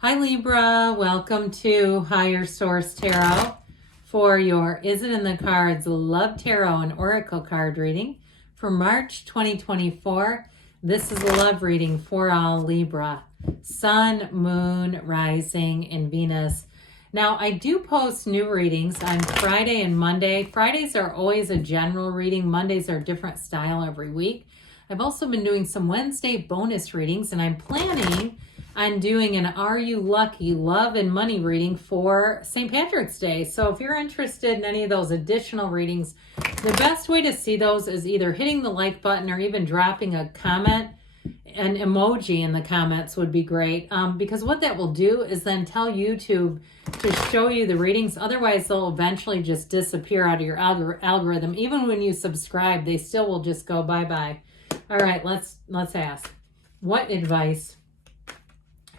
Hi Libra, welcome to Higher Source Tarot for your Is It in the Cards Love Tarot and Oracle card reading for March 2024. This is a love reading for all Libra, Sun, Moon, Rising, and Venus. Now, I do post new readings on Friday and Monday. Fridays are always a general reading. Mondays are a different style every week. I've also been doing some Wednesday bonus readings, and I'm planning on doing an Are You Lucky love and money reading for St. Patrick's Day. So if you're interested in any of those additional readings, the best way to see those is either hitting the like button or even dropping a comment. An emoji in the comments would be great, because what that will do is then tell YouTube to show you the readings. Otherwise, they'll eventually just disappear out of your algorithm. Even when you subscribe, they still will just go bye-bye. All right, let's ask. What advice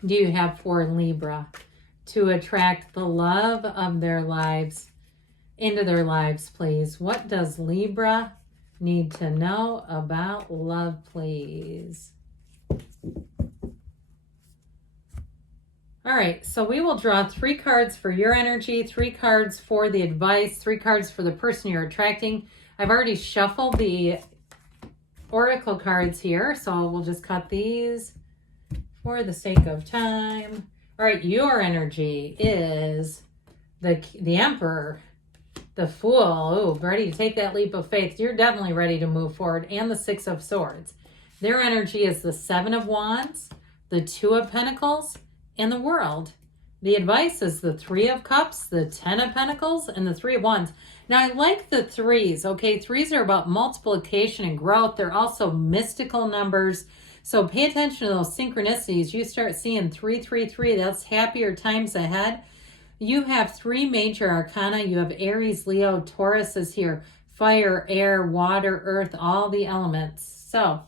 do you have for Libra to attract the love of their lives into their lives, please? What does Libra need to know about love, please? All right, so we will draw 3 cards for your energy, 3 cards for the advice, 3 cards for the person you're attracting. I've already shuffled the oracle cards here, so we'll just cut these for the sake of time. All right, your energy is the Emperor, the Fool. Ooh, ready to take that leap of faith. You're definitely ready to move forward. And the 6 of Swords. Their energy is the 7 of Wands, the 2 of Pentacles, and the World. The advice is the 3 of Cups, the 10 of Pentacles, and the 3 of Wands. Now, I like the 3s, okay? 3s are about multiplication and growth. They're also mystical numbers. So pay attention to those synchronicities. You start seeing 333, that's happier times ahead. You have 3 major arcana. You have Aries, Leo, Taurus is here. Fire, air, water, earth, all the elements. So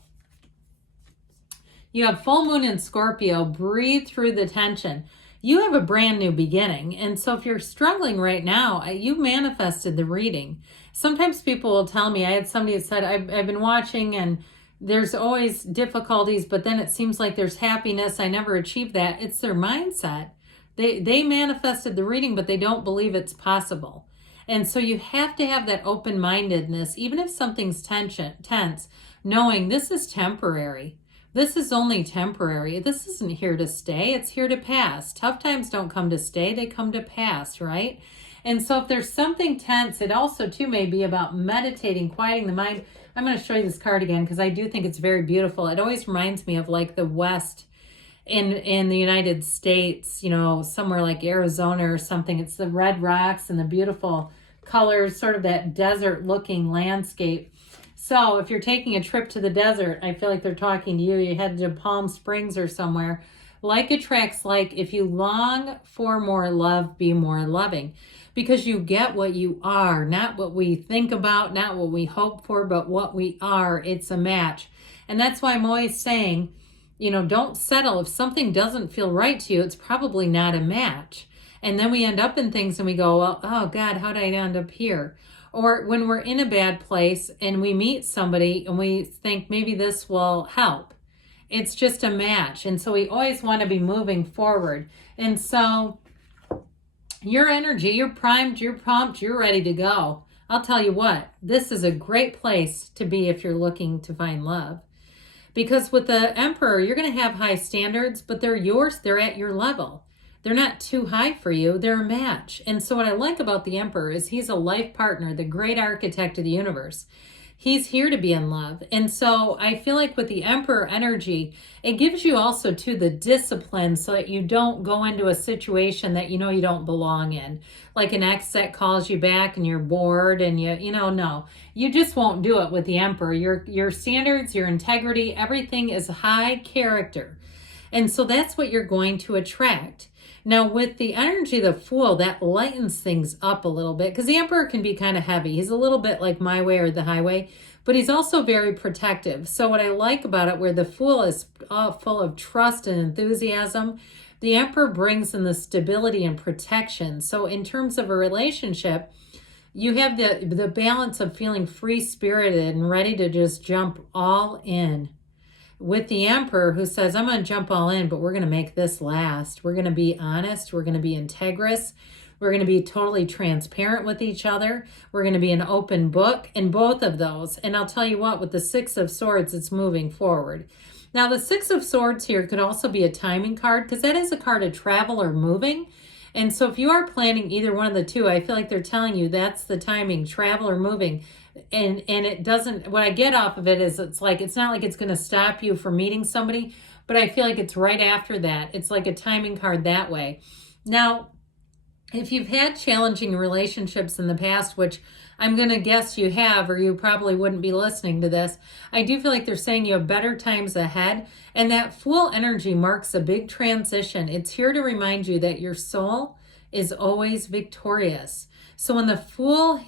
you have full moon in Scorpio. Breathe through the tension. You have a brand new beginning. And so if you're struggling right now, you manifested the reading. Sometimes people will tell me, I had somebody that said, I've been watching and there's always difficulties, but then it seems like there's happiness. I never achieved that. It's their mindset. They manifested the reading, but they don't believe it's possible. And so you have to have that open-mindedness, even if something's tense, knowing this is temporary. This is only temporary. This isn't here to stay. It's here to pass. Tough times don't come to stay. They come to pass, right? And so if there's something tense, it also too may be about meditating, quieting the mind. I'm going to show you this card again because I do think it's very beautiful. It always reminds me of like the West in the United States, you know, somewhere like Arizona or something. It's the red rocks and the beautiful colors, sort of that desert looking landscape. So if you're taking a trip to the desert, I feel like they're talking to you. You head to Palm Springs or somewhere. Like attracts like. If you long for more love, be more loving. Because you get what you are, not what we think about, not what we hope for, but what we are. It's a match. And that's why I'm always saying, you know, don't settle. If something doesn't feel right to you, it's probably not a match. And then we end up in things and we go, well, oh God, how did I end up here? Or when we're in a bad place and we meet somebody and we think maybe this will help. It's just a match. And so we always want to be moving forward. And so your energy, you're primed, you're pumped, you're ready to go. I'll tell you what, this is a great place to be if you're looking to find love. Because with the Emperor, you're going to have high standards, but they're yours, they're at your level. They're not too high for you, they're a match. And so what I like about the Emperor is he's a life partner, the great architect of the universe. He's here to be in love. And so I feel like with the Emperor energy, it gives you also too the discipline so that you don't go into a situation that you know you don't belong in. Like an ex that calls you back and you're bored and you know, no. You just won't do it with the Emperor. Your standards, your integrity, everything is high character. And so that's what you're going to attract. Now with the energy of the Fool, that lightens things up a little bit because the Emperor can be kind of heavy. He's a little bit like my way or the highway, but he's also very protective. So what I like about it, where the Fool is full of trust and enthusiasm, the Emperor brings in the stability and protection. So in terms of a relationship, you have the balance of feeling free-spirited and ready to just jump all in. with the Emperor, who says, I'm going to jump all in, but we're going to make this last. We're going to be honest. We're going to be integrous. We're going to be totally transparent with each other. We're going to be an open book in both of those. And I'll tell you what, with the Six of Swords, it's moving forward. Now, the Six of Swords here could also be a timing card, because that is a card of travel or moving. And so if you are planning either one of the two, I feel like they're telling you that's the timing, travel or moving. And it doesn't, what I get off of it is it's not like it's going to stop you from meeting somebody, but I feel like it's right after that. It's like a timing card that way. Now, if you've had challenging relationships in the past, which I'm going to guess you have, or you probably wouldn't be listening to this, I do feel like they're saying you have better times ahead. And that Fool energy marks a big transition. It's here to remind you that your soul is always victorious. So when the Fool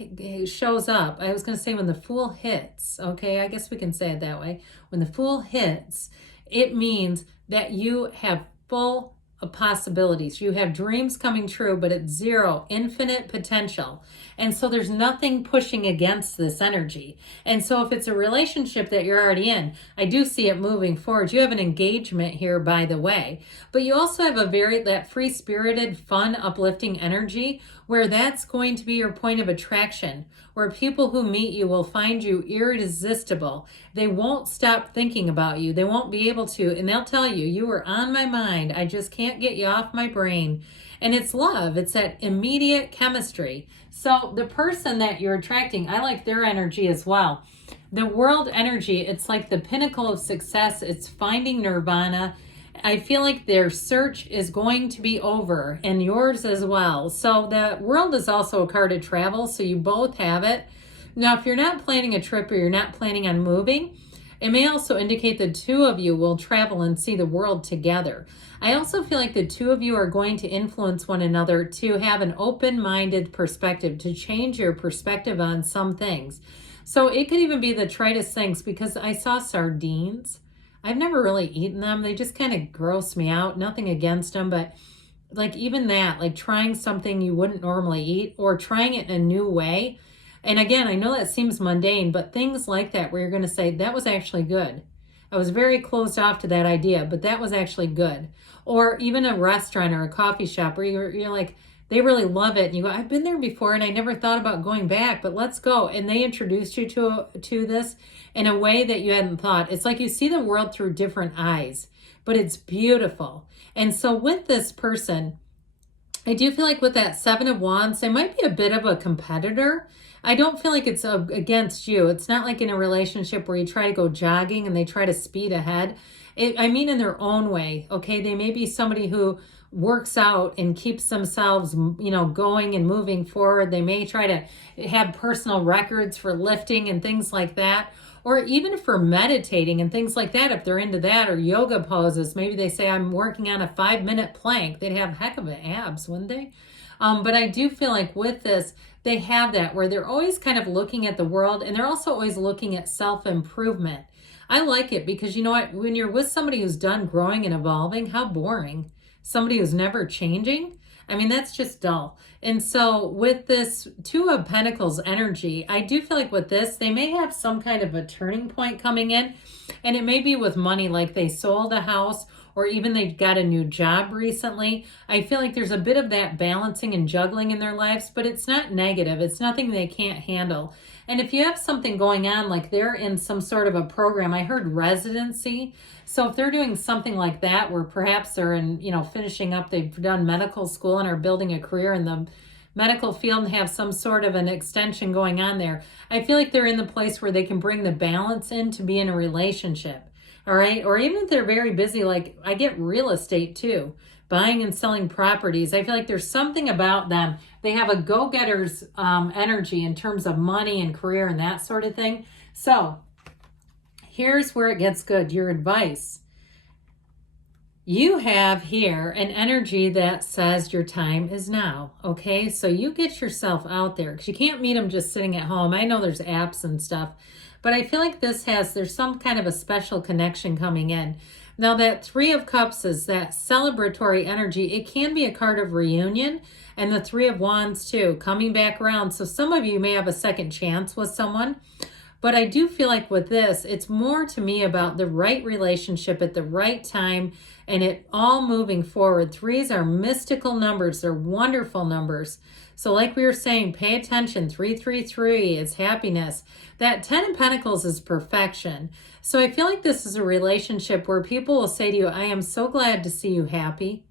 shows up, I was going to say when the Fool hits, okay, I guess we can say it that way. When the Fool hits, it means that you have full possibilities. You have dreams coming true, but it's zero, infinite potential. And so there's nothing pushing against this energy. And so if it's a relationship that you're already in, I do see it moving forward. You have an engagement here, by the way, but you also have that free-spirited, fun, uplifting energy where that's going to be your point of attraction, where people who meet you will find you irresistible. They won't stop thinking about you. They won't be able to, and they'll tell you, you were on my mind. I just can't get you off my brain. And it's love. It's that immediate chemistry. So the person that you're attracting, I like their energy as well. The World energy, it's like the pinnacle of success. It's finding nirvana. I feel like their search is going to be over, and yours as well. So the World is also a card of travel, so you both have it. Now, if you're not planning a trip or you're not planning on moving, it may also indicate the two of you will travel and see the world together. I also feel like the two of you are going to influence one another to have an open-minded perspective, to change your perspective on some things. So it could even be the tritest things, because I saw sardines. I've never really eaten them. They just kind of gross me out. Nothing against them, but like even that, like trying something you wouldn't normally eat or trying it in a new way. And again, I know that seems mundane, but things like that where you're going to say, that was actually good. I was very closed off to that idea, but that was actually good. Or even a restaurant or a coffee shop where you're like, they really love it. And you go, I've been there before and I never thought about going back, but let's go. And they introduced you to this in a way that you hadn't thought. It's like you see the world through different eyes, but it's beautiful. And so with this person, I do feel like with that Seven of Wands, they might be a bit of a competitor. I don't feel like it's against you. It's not like in a relationship where you try to go jogging and they try to speed ahead. I mean in their own way, okay? They may be somebody who works out and keeps themselves, going and moving forward. They may try to have personal records for lifting and things like that, or even for meditating and things like that, if they're into that, or yoga poses. Maybe they say, I'm working on a 5-minute plank. They'd have heck of abs, wouldn't they? But I do feel like with this, they have that where they're always kind of looking at the world, and they're also always looking at self-improvement. I like it because, you know what, when you're with somebody who's done growing and evolving, how boring. Somebody who's never changing, I mean, that's just dull. And so with this Two of Pentacles energy, I do feel like with this, they may have some kind of a turning point coming in, and it may be with money, like they sold a house or even they got a new job recently. I feel like there's a bit of that balancing and juggling in their lives, but it's not negative. It's nothing they can't handle. And if you have something going on, like they're in some sort of a program, I heard residency. So if they're doing something like that, where perhaps they're in, finishing up, they've done medical school and are building a career in the medical field and have some sort of an extension going on there, I feel like they're in the place where they can bring the balance in to be in a relationship. All right. Or even if they're very busy, like I get real estate too, buying and selling properties. I feel like there's something about them. They have a go-getter's energy in terms of money and career and that sort of thing. So here's where it gets good. Your advice. You have here an energy that says your time is now. Okay. So you get yourself out there, because you can't meet them just sitting at home. I know there's apps and stuff, but I feel like there's some kind of a special connection coming in. Now that Three of Cups is that celebratory energy. It can be a card of reunion, and the Three of Wands too, coming back around. So some of you may have a second chance with someone, But I do feel like with this, it's more to me about the right relationship at the right time and it all moving forward. Threes are mystical numbers. They're wonderful numbers. So like we were saying, pay attention. 333 is happiness. That 10 of Pentacles is perfection. So I feel like this is a relationship where people will say to you, I am so glad to see you happy.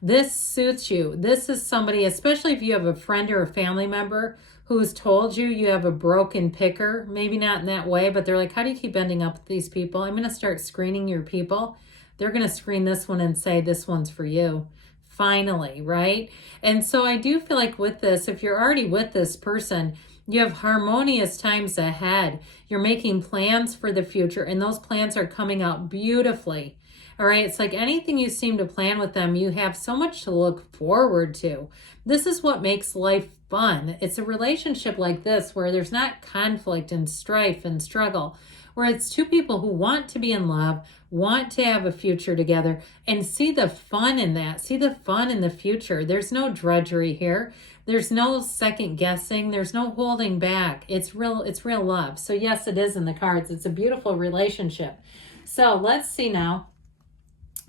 This suits you. This is somebody, especially if you have a friend or a family member who's told you you have a broken picker, maybe not in that way, but they're like, how do you keep ending up with these people? I'm going to start screening your people. They're going to screen this one and say, this one's for you. Finally, right? And so I do feel like with this, if you're already with this person, you have harmonious times ahead. You're making plans for the future, and those plans are coming out beautifully. All right, it's like anything you seem to plan with them, you have so much to look forward to. This is what makes life fun. It's a relationship like this where there's not conflict and strife and struggle, where it's two people who want to be in love, want to have a future together, and see the fun in that. See the fun in the future. There's no drudgery here. There's no second guessing. There's no holding back. It's real love. So yes, it is in the cards. It's a beautiful relationship. So let's see now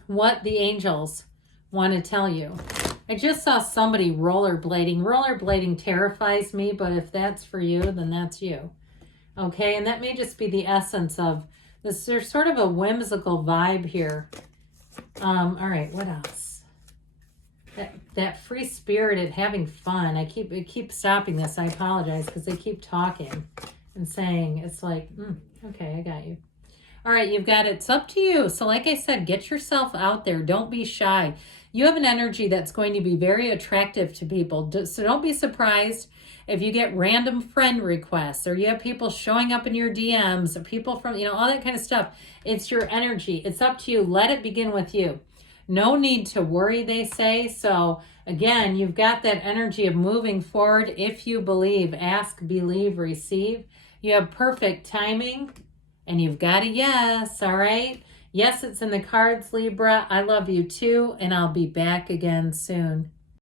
what the angels want to tell you. I just saw somebody rollerblading. Rollerblading terrifies me, but if that's for you, then that's you. Okay, and that may just be the essence of this. There's sort of a whimsical vibe here. All right, what else? That free spirited, having fun. I keep stopping this. I apologize because they keep talking and saying, it's like, okay, I got you. All right, you've got it's up to you. So like I said, get yourself out there. Don't be shy. You have an energy that's going to be very attractive to people. So don't be surprised if you get random friend requests or you have people showing up in your DMs or people from, all that kind of stuff. It's your energy. It's up to you. Let it begin with you. No need to worry, they say. So again, you've got that energy of moving forward. If you believe, ask, believe, receive. You have perfect timing. And you've got a yes, all right? Yes, it's in the cards, Libra. I love you too, and I'll be back again soon.